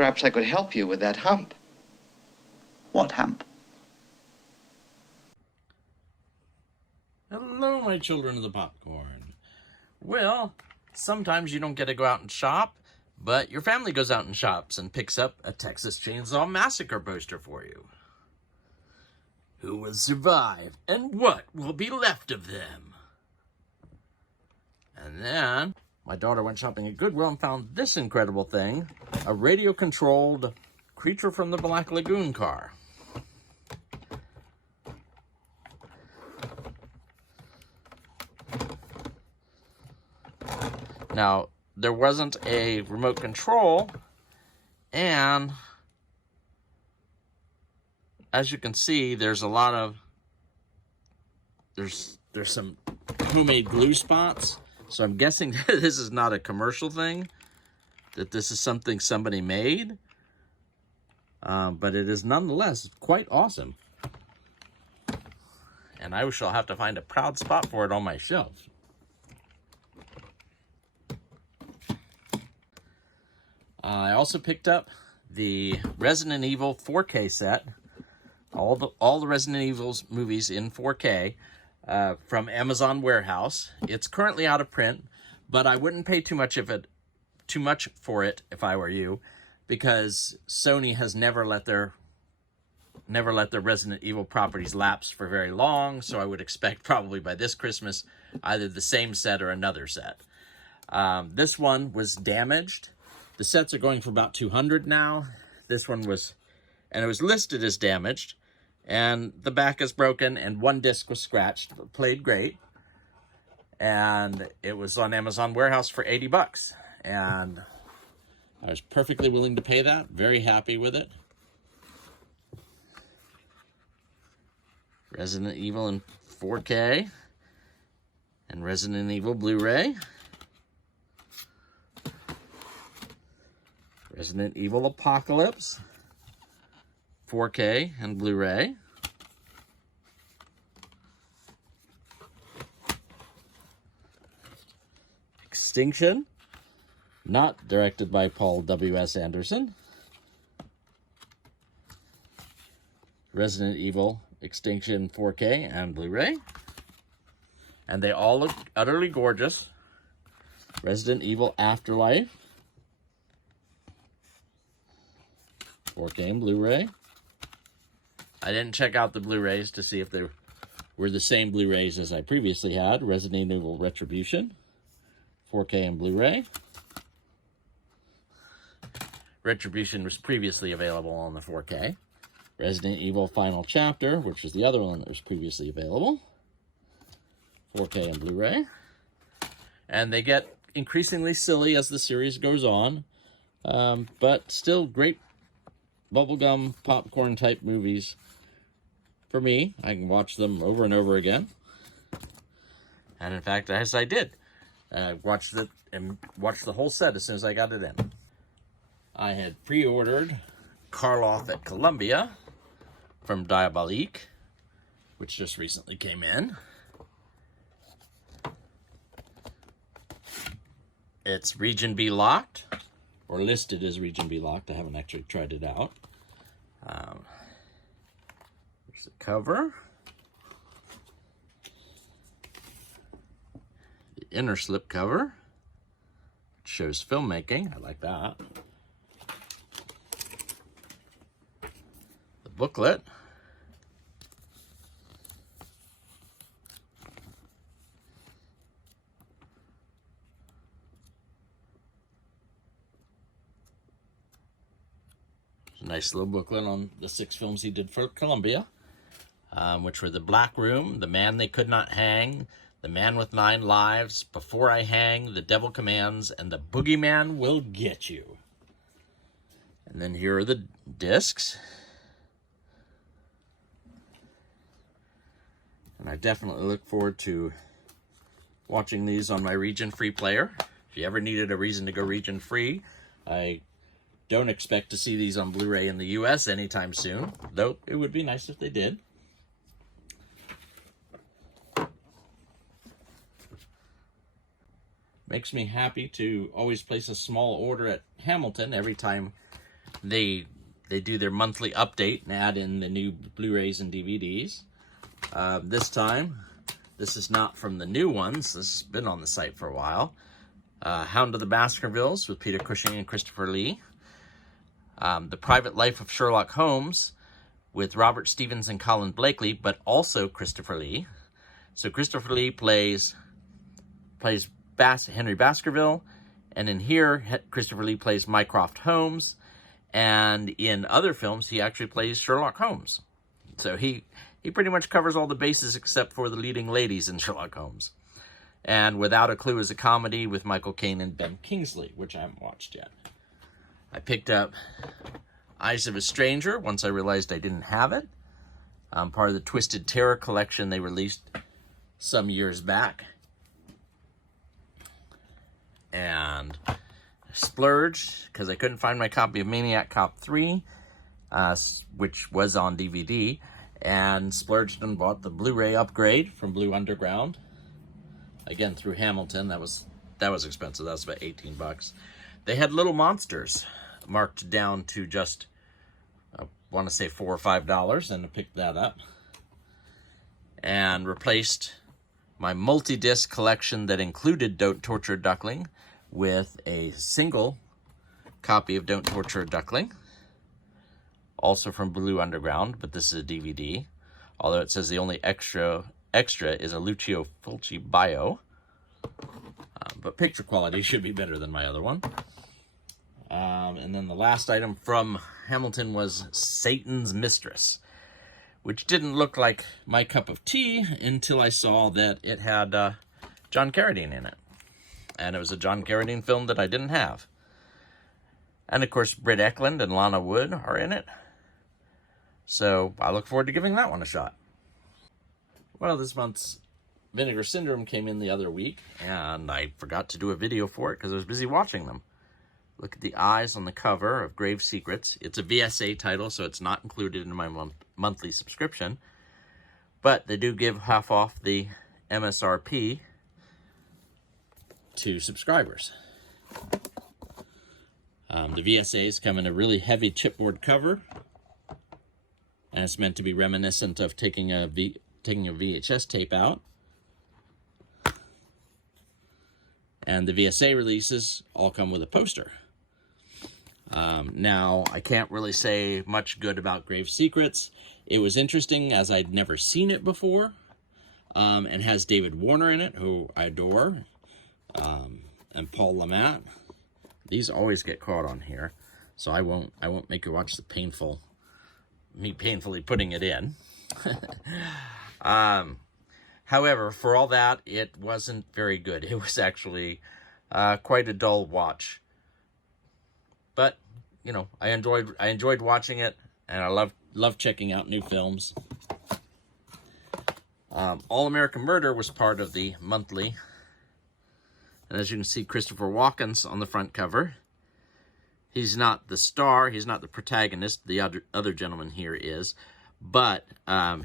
Perhaps I could help you with that hump. What hump? Hello, my children of the popcorn. Well, sometimes you don't get to go out and shop, but your family goes out and shops and picks up a Texas Chainsaw Massacre poster for you. Who will survive, and what will be left of them? And then my daughter went shopping at Goodwill and found this incredible thing, a radio-controlled Creature from the Black Lagoon car. Now, there wasn't a remote control, and as you can see, there's a lot of, there's some homemade glue spots. So I'm guessing this is not a commercial thing, that this is something somebody made. But it is nonetheless quite awesome. And I shall have to find a proud spot for it on my shelf. I also picked up the Resident Evil 4K set. All the Resident Evil movies in 4K from Amazon Warehouse. It's currently out of print, but I wouldn't pay too much for it if I were you, because Sony has never let their Resident Evil properties lapse for very long. So I would expect probably by this Christmas either the same set or another set. This one was damaged. The sets are going for about $200 now. This one was, and it was listed as damaged. And the back is broken, and one disc was scratched. It played great. And it was on Amazon Warehouse for $80. And I was perfectly willing to pay that. Very happy with it. Resident Evil in 4K. And Resident Evil Blu-ray. Resident Evil Apocalypse. 4K and Blu-ray. Extinction, not directed by Paul W.S. Anderson. Resident Evil Extinction 4K and Blu-ray. And they all look utterly gorgeous. Resident Evil Afterlife. 4K and Blu-ray. I didn't check out the Blu-rays to see if they were the same Blu-rays as I previously had. Resident Evil Retribution, 4K and Blu-ray. Retribution was previously available on the 4K. Resident Evil Final Chapter, which was the other one that was previously available, 4K and Blu-ray. And they get increasingly silly as the series goes on, but still great bubblegum popcorn type movies. For me, I can watch them over and over again. And in fact, as I did, watched the whole set as soon as I got it in. I had pre-ordered Karloff at Columbia from Diabolique, which just recently came in. It's Region B locked, or listed as Region B locked. I haven't actually tried it out. There's the cover. The inner slip cover. It shows filmmaking. I like that. The booklet. A nice little booklet on the 6 films he did for Columbia, which were The Black Room, The Man They Could Not Hang, The Man with 9 Lives, Before I Hang, The Devil Commands, and The Boogeyman Will Get You. And then here are the discs. And I definitely look forward to watching these on my region-free player. If you ever needed a reason to go region-free, I don't expect to see these on Blu-ray in the US anytime soon, though it would be nice if they did. Makes me happy to always place a small order at Hamilton every time they do their monthly update and add in the new Blu-rays and DVDs. This time, this is not from the new ones. This has been on the site for a while. Hound of the Baskervilles with Peter Cushing and Christopher Lee. The Private Life of Sherlock Holmes with Robert Stevens and Colin Blakely, but also Christopher Lee. So Christopher Lee plays Henry Baskerville, and in here, Christopher Lee plays Mycroft Holmes, and in other films, he actually plays Sherlock Holmes. So he pretty much covers all the bases except for the leading ladies in Sherlock Holmes. And Without a Clue is a comedy with Michael Caine and Ben Kingsley, which I haven't watched yet. I picked up Eyes of a Stranger once I realized I didn't have it. Part of the Twisted Terror collection they released some years back. And splurged because I couldn't find my copy of Maniac Cop 3, which was on DVD, and splurged and bought the Blu-ray upgrade from Blue Underground. Again, through Hamilton. That was expensive. That was about $18. They had Little Monsters marked down to just, I want to say $4 or $5, and I picked that up. And replaced my multi-disc collection that included Don't Torture a Duckling with a single copy of Don't Torture a Duckling, also from Blue Underground, but this is a DVD, although it says the only extra is a Lucio Fulci bio, but picture quality should be better than my other one. And then the last item from Hamilton was Satan's Mistress, which didn't look like my cup of tea until I saw that it had John Carradine in it. And it was a John Carradine film that I didn't have. And of course, Britt Eklund and Lana Wood are in it. So I look forward to giving that one a shot. Well, this month's Vinegar Syndrome came in the other week, and I forgot to do a video for it because I was busy watching them. Look at the eyes on the cover of Grave Secrets. It's a VSA title, so it's not included in my monthly subscription. But they do give half off the MSRP to subscribers. The VSAs come in a really heavy chipboard cover, and it's meant to be reminiscent of taking a VHS tape out. And the VSA releases all come with a poster. Now, I can't really say much good about Grave Secrets. It was interesting as I'd never seen it before, and has David Warner in it, who I adore, and Paul LeMat. These always get caught on here, so I won't make you watch me painfully putting it in. However, for all that, it wasn't very good. It was actually quite a dull watch. But, you know, I enjoyed watching it, and I love checking out new films. All American Murder was part of the monthly. And as you can see, Christopher Walken's on the front cover. He's not the star. He's not the protagonist. The other gentleman here is. But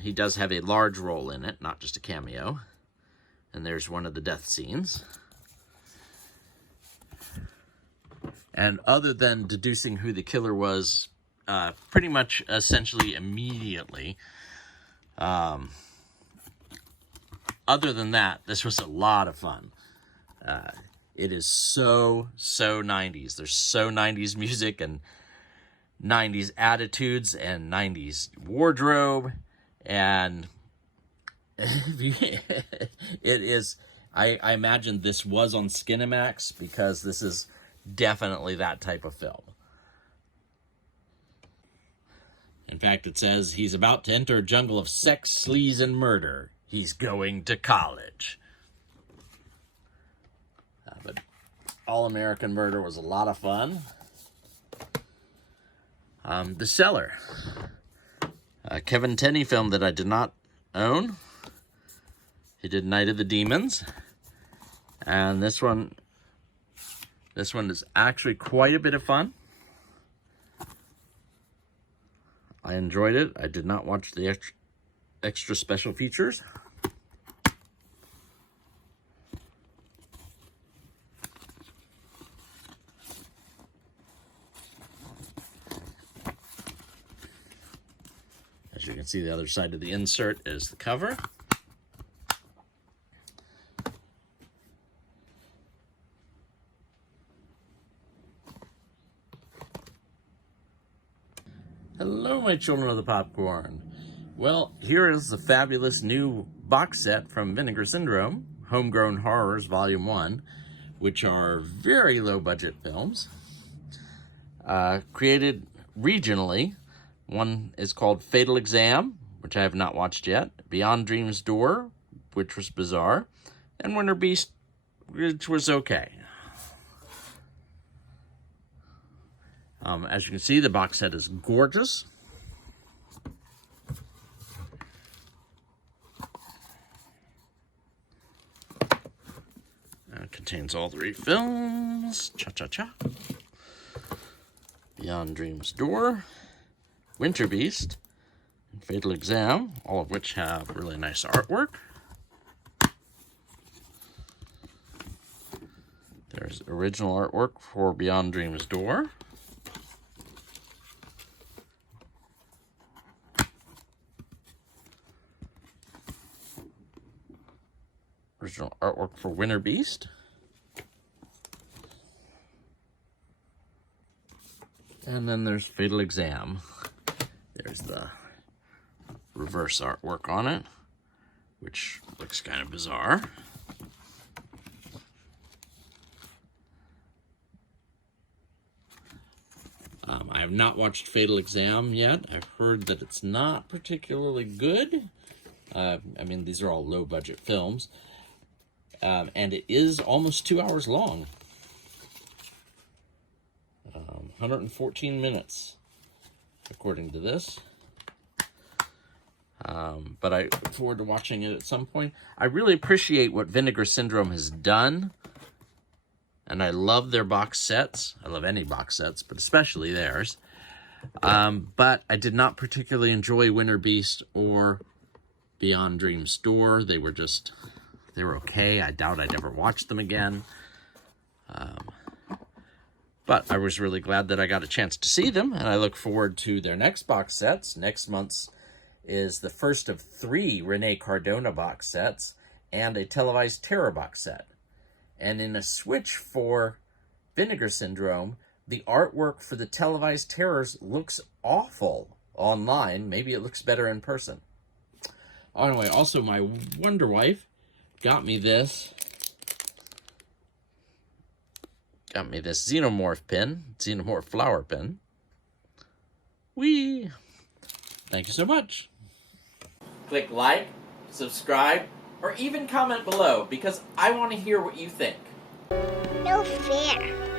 he does have a large role in it, not just a cameo. And there's one of the death scenes. And other than deducing who the killer was, pretty much essentially immediately, other than that, this was a lot of fun. It is so 90s. There's so 90s music and 90s attitudes and 90s wardrobe, and it is, I imagine this was on Skinemax, because this is definitely that type of film. In fact, it says he's about to enter a jungle of sex, sleaze, and murder. He's going to college. But All American Murder was a lot of fun. The Cellar. A Kevin Tenney film that I did not own. He did Night of the Demons. And this one is actually quite a bit of fun. I enjoyed it. I did not watch the extra special features. As you can see, the other side of the insert is the cover. Hello, my children of the popcorn. Well, here is the fabulous new box set from Vinegar Syndrome, Homegrown Horrors Volume 1, which are very low-budget films, created regionally. One is called Fatal Exam, which I have not watched yet, Beyond Dream's Door, which was bizarre, and Winter Beast, which was okay. As you can see, the box set is gorgeous. It contains all 3 films. Cha-cha-cha. Beyond Dream's Door, Winter Beast, and Fatal Exam, all of which have really nice artwork. There's original artwork for Beyond Dream's Door. Original artwork for Winter Beast. And then there's Fatal Exam. There's the reverse artwork on it, which looks kind of bizarre. I have not watched Fatal Exam yet. I've heard that it's not particularly good. I mean, these are all low-budget films. And it is almost 2 hours long. 114 minutes, according to this. But I look forward to watching it at some point. I really appreciate what Vinegar Syndrome has done. And I love their box sets. I love any box sets, but especially theirs. But I did not particularly enjoy Winter Beast or Beyond Dream's Door. They were okay. I doubt I'd ever watch them again. But I was really glad that I got a chance to see them, and I look forward to their next box sets. Next month's is the first of 3 Rene Cardona box sets and a televised terror box set. And in a switch for Vinegar Syndrome, the artwork for the televised terrors looks awful online. Maybe it looks better in person. Anyway, also my Wonder Wife got me this Xenomorph flower pin. Whee! Thank you so much. Click like, subscribe, or even comment below, because I want to hear what you think. No fair.